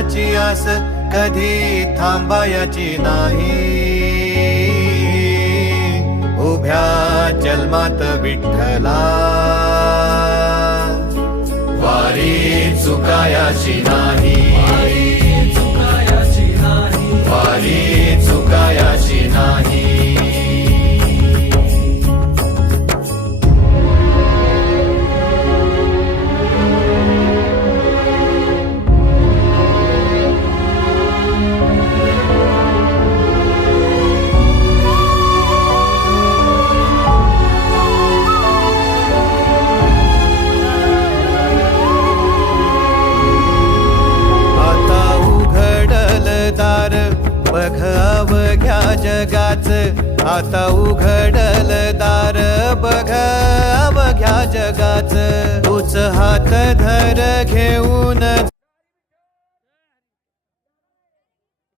देवाची आस कधी थांबायची नाही. उभ्या जन्मात विठ्ठला वारी चुकायाची नाही. वारी चुकायाची नाही. बघ अवघ्या जगाच, आता उघडल दार बघ अवघ्या जगाच. तूच हात धर घेऊन